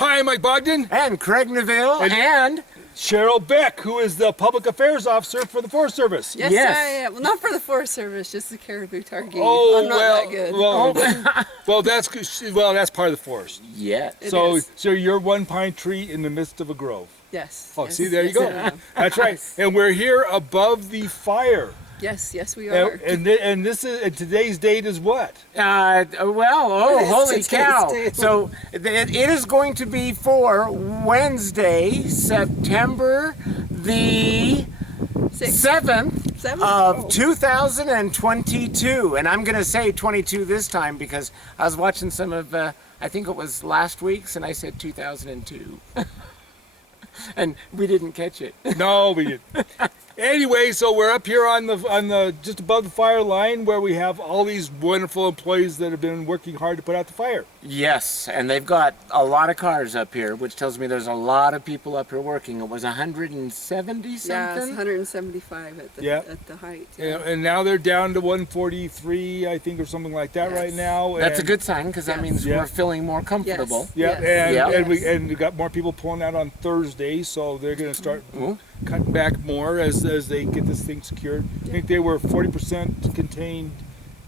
Hi, I'm Mike Bogden. And Craig Neville. And Cheryl Beck, who is the Public Affairs Officer for the Forest Service. Yes, I am. Well, not for the Forest Service, just the caribou target. Oh, I'm not that good. Well, that's part of the forest. yeah. So you're one pine tree in the midst of a grove. Yes. Oh, yes, see, there you yes, go. I am. That's right. And we're here above the fire. Yes, we are. And this is today's date is what? Holy cow. Day. So it is going to be for Wednesday, September the 7th of 2022. And I'm going to say 22 this time because I was watching some of, I think it was last week's, and I said 2002. And we didn't catch it. No, we didn't. Anyway, so we're up here on the just above the fire line where we have all these wonderful employees that have been working hard to put out the fire. Yes, and they've got a lot of cars up here, which tells me there's a lot of people up here working. It was 170 something? Yeah, it's 175 at the height. Yeah. And now they're down to 143, I think, or something like that right now. That's a good sign because that means we're feeling more comfortable. Yeah, and we got more people pulling out on Thursday, so they're going to start cutting back more as they get this thing secured. I think they were 40% contained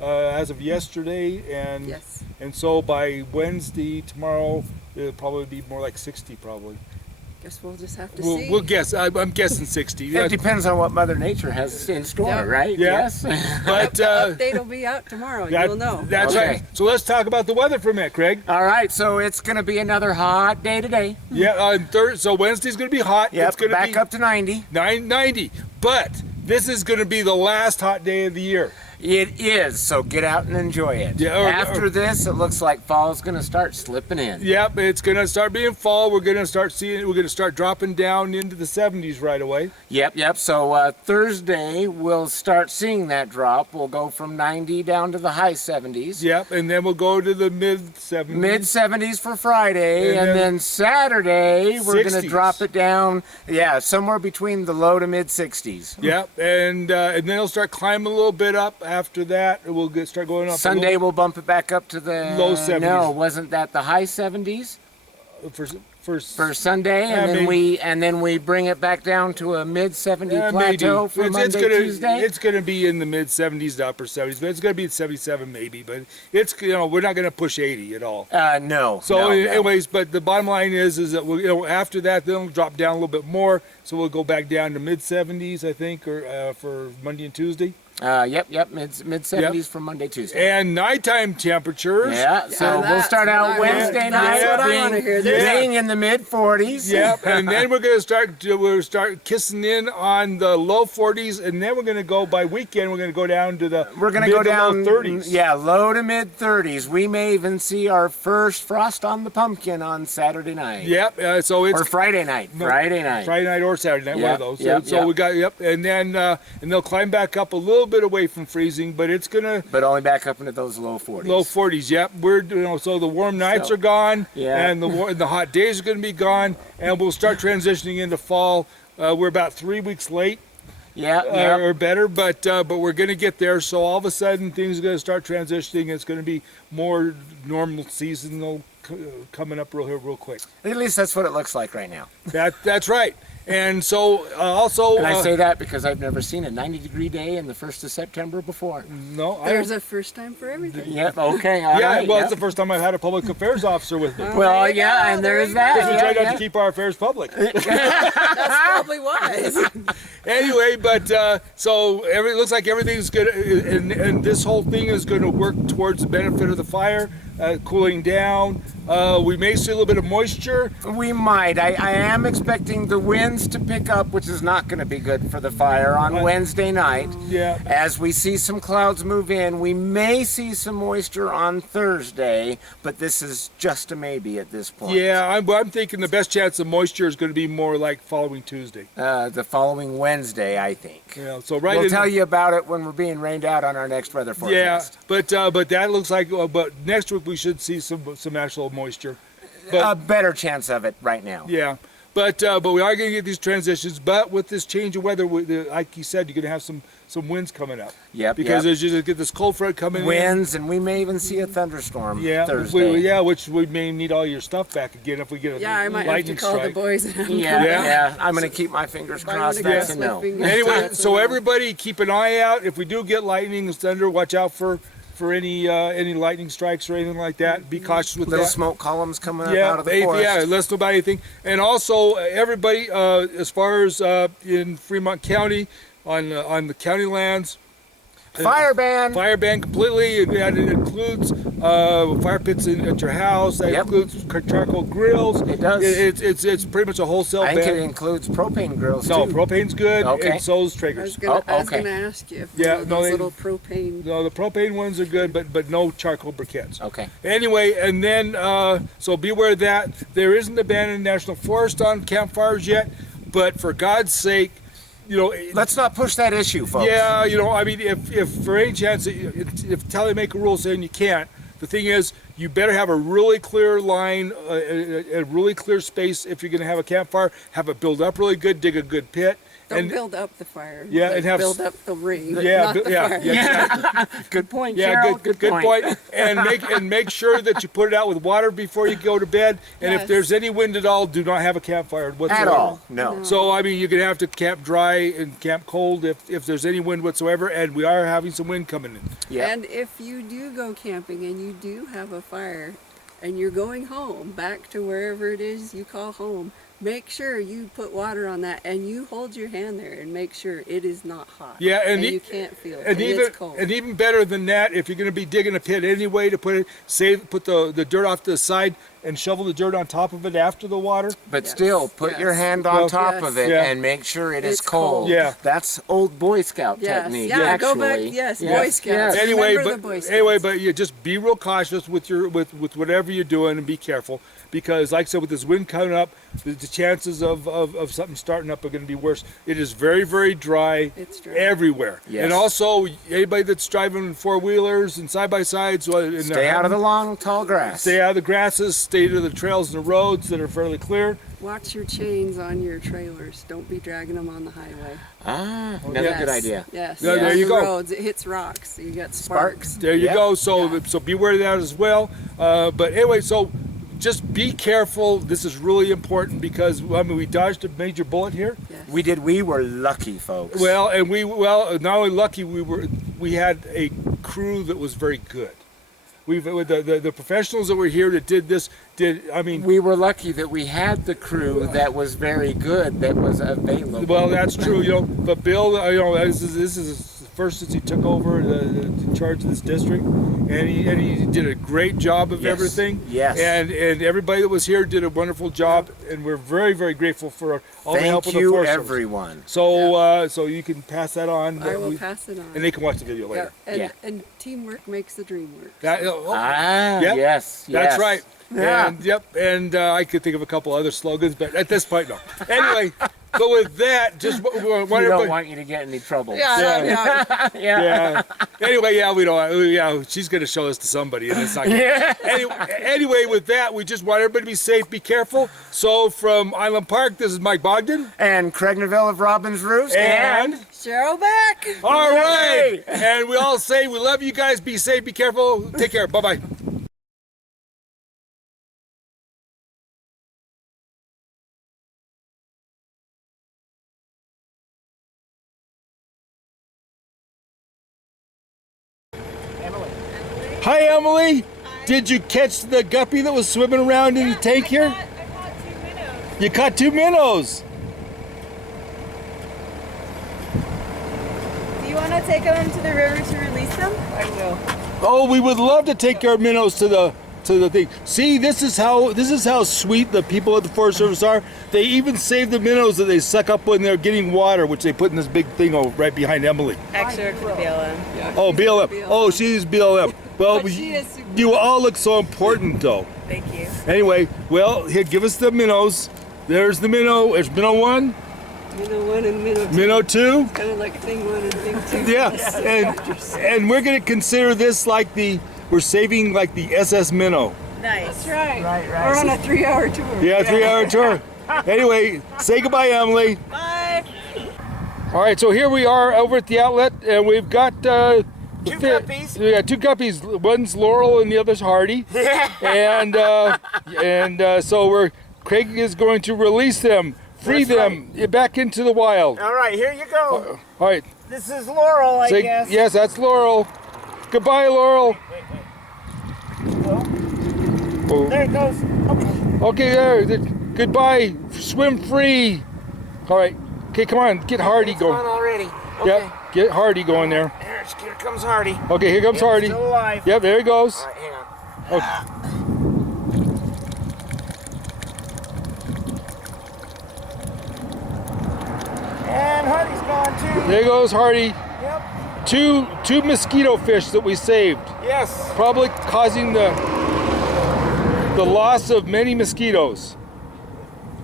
as of yesterday, and so by Wednesday, tomorrow, it'll probably be more like 60 probably. Guess we'll just have to see. We'll guess. I'm guessing 60. It depends on what Mother Nature has in store, right? Yeah. Yes. But update will be out tomorrow. You'll know. That's right. So let's talk about the weather for a minute, Craig. All right. So it's going to be another hot day today. Yeah. So Wednesday's going to be hot. Yep. It's going to back up to 90. 90. But this is going to be the last hot day of the year. It is, so get out and enjoy it. Yeah, After this, it looks like fall's going to start slipping in. Yep, it's going to start being fall. We're going to start dropping down into the 70s right away. Yep. So Thursday, we'll start seeing that drop. We'll go from 90 down to the high 70s. Yep, and then we'll go to the mid 70s. Mid 70s for Friday, and then Saturday, we're going to drop it down, somewhere between the low to mid 60s. Yep, and then it'll start climbing a little bit up. After that, we'll start going up. Sunday, we'll bump it back up to the low 70s. No, wasn't that the high 70s for Sunday, and then we bring it back down to a mid 70 plateau for Monday, Tuesday. It's going to be in the mid 70s to upper 70s, but it's going to be at 77 maybe. But it's we're not going to push 80 at all. No. So anyways, but the bottom line is that we'll, after that, then it'll drop down a little bit more. So we'll go back down to mid 70s, I think, or for Monday and Tuesday. Mid 70s for Monday, Tuesday. And nighttime temperatures. Yeah, so we'll start out Wednesday night being in the mid 40s. Yep, and then we're going to start kissing in on the low 40s, and then we're going to go by weekend. We're going to go down to the low 30s. Yeah, low to mid 30s. We may even see our first frost on the pumpkin on Saturday night. Yep, so it's or Friday night. No, Friday night or Saturday night, one of those. Yep, so we got and then and they'll climb back up a little bit away from freezing, but it's gonna only back up into those low 40s. Low 40s, yep. We're so the warm nights are gone, and the hot days are going to be gone, and we'll start transitioning into fall. We're about 3 weeks late, or better, but we're going to get there. So all of a sudden, things are going to start transitioning. It's going to be more normal seasonal coming up real quick. At least that's what it looks like right now. That's right. And so also... And I say that because I've never seen a 90-degree day in the 1st of September before. No, there's a first time for everything. Yep, okay, all right. Well, it's the first time I've had a public affairs officer with me. Well, and there's that. Because we try not to keep our affairs public. That's probably wise. Anyway, but so it looks like everything's good, and this whole thing is going to work towards the benefit of the fire, cooling down. We may see a little bit of moisture. We might. I am expecting the winds to pick up, which is not going to be good for the fire on Wednesday night. Yeah. As we see some clouds move in, we may see some moisture on Thursday, but this is just a maybe at this point. Yeah, I'm thinking the best chance of moisture is going to be more like following Tuesday. The following Wednesday, I think. Yeah, so we'll tell you about it when we're being rained out on our next weather forecast. Yeah, but that looks like. But next week we should see some actual moisture. A better chance of it right now. Yeah. But we are going to get these transitions. But with this change of weather, like you said, you're going to have some some winds coming up. Yep. Because as you get this cold front coming winds, and we may even see a thunderstorm Thursday. Thursday. Which we may need all your stuff back again if we get a I might have to lightning call strike. the boys and have them Yeah. I'm going to keep my fingers crossed. That's a no. Anyway, so everybody keep an eye out. If we do get lightning and thunder, watch out for any lightning strikes or anything like that. Be cautious with little that. smoke columns coming up out of the forest. Yeah, let's know about anything. And also, everybody, as far as in Fremont County, on the county lands, fire ban. Fire ban completely. It includes fire pits at your house. That includes charcoal grills. It does. It's pretty much a wholesale ban. I think it includes propane grills No, too. propane's good. Okay. And so is Traeger's. I was gonna ask you. If those little propane. No, the propane ones are good, but no charcoal briquettes. Okay. Anyway, and then so beware of that. There isn't a ban in the National Forest on campfires yet, but for God's sake, let's not push that issue, folks. Yeah, I mean, if for any chance, if they make a rule saying you can't, the thing is, you better have a really clear line, a really clear space if you're going to have a campfire. Have it build up really good, dig a good pit. Don't build up the fire. Yeah, and build up the ring. Yeah, not the fire. Exactly. Good point. Yeah, Cheryl. good point. And make sure that you put it out with water before you go to bed. And if there's any wind at all, do not have a campfire whatsoever. At all. No. So I mean, you're gonna have to camp dry and camp cold if there's any wind whatsoever. And we are having some wind coming in. Yeah. And if you do go camping and you do have a fire, and you're going home back to wherever it is you call home, make sure you put water on that and you hold your hand there and make sure it is not hot. Yeah, and you can't feel it. And it's cold. And even better than that, if you're going to be digging a pit anyway, to put the dirt off to the side and shovel the dirt on top of it after the water. But still, put your hand on top of it and make sure it's cold. Yeah, that's old Boy Scout technique. Yeah, actually. go back. Yes, Boy Scouts. Anyway, Remember the Boy Scouts. but you just be real cautious with with whatever you're doing and be careful, because like I said, with this wind coming up, the chances of something starting up are going to be worse. It is very, very dry. It's dry everywhere. Yes. And also, anybody that's driving four-wheelers and side-by-sides, stay out of the long, tall grass. Stay out of the grasses. Stay to the trails and the roads that are fairly clear. Watch your chains on your trailers. Don't be dragging them on the highway. Another good idea. Yes. Yeah, there you the go. Roads, it hits rocks. You got sparks. There you go. So beware of that as well. But anyway, so just be careful. This is really important because we dodged a major bullet here. Yes. We did. We were lucky, folks. Well, and not only lucky, we had a crew that was very good. The professionals that were here that did this we were lucky that we had the crew that was very good, that was available. Well, that's true, but Bill, this is first since he took over the charge of this district, and he did a great job of everything. Yes. And everybody that was here did a wonderful job, and we're very, very grateful for all the help of the Forest Service. Everyone. So you can pass that on. I will pass it on. And they can watch the video later. And teamwork makes the dream work. Yes. That's right. Yeah. And I could think of a couple other slogans, but at this point, no. Anyway, but with that, just we don't want you to get in any trouble. Yeah. Anyway, we don't. Yeah, she's going to show this to somebody, and it's not good. Anyway, with that, we just want everybody to be safe, be careful. So from Island Park, this is Mike Bogden. And Craig Neville of Robin's Roost. And Cheryl back. All right. And we all say we love you guys. Be safe, be careful. Take care. Bye-bye. Hi, Emily. Hi. Did you catch the guppy that was swimming around in the tank here? I caught 2 minnows. You caught 2 minnows. Do you want to take them to the river to release them? I will. Oh, we would love to take our minnows to the thing. See, this is how sweet the people at the Forest Service are. They even save the minnows that they suck up when they're getting water, which they put in this big thing right behind Emily. Extra for the BLM. Yeah, oh, BLM. Oh, she's BLM. Well, you all look so important, though. Thank you. Anyway, well, here, give us the minnows. There's the minnow. There's minnow 1. Minnow 1 and minnow 2. Minnow 2. Kind of like thing 1 and thing 2. Yeah, and we're going to consider this like we're saving like the SS Minnow. Nice. That's right. Right. We're on a 3-hour tour. Yeah, 3-hour tour. Anyway, say goodbye, Emily. Bye. All right, so here we are over at the outlet, and we've got Two guppies. We got two guppies. One's Laurel and the other's Hardy. and so Craig is going to release them, free them back into the wild. All right, here you go. All right. This is Laurel, I guess. Yes, that's Laurel. Goodbye, Laurel. Oh. There it goes. Okay, there. Goodbye. Swim free. All right. Okay, come on. Get Hardy going. It's gone already. Okay. Yep. Get Hardy going there. Here comes Hardy. Okay, here comes Hardy. Still alive. Yep, there he goes. All right, hang on. Okay. And Hardy's gone too. There goes Hardy. Yep. Two mosquito fish that we saved. Yes. Probably causing the loss of many mosquitoes.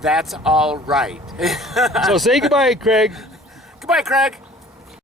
That's all right. So say goodbye, Craig. Goodbye, Craig.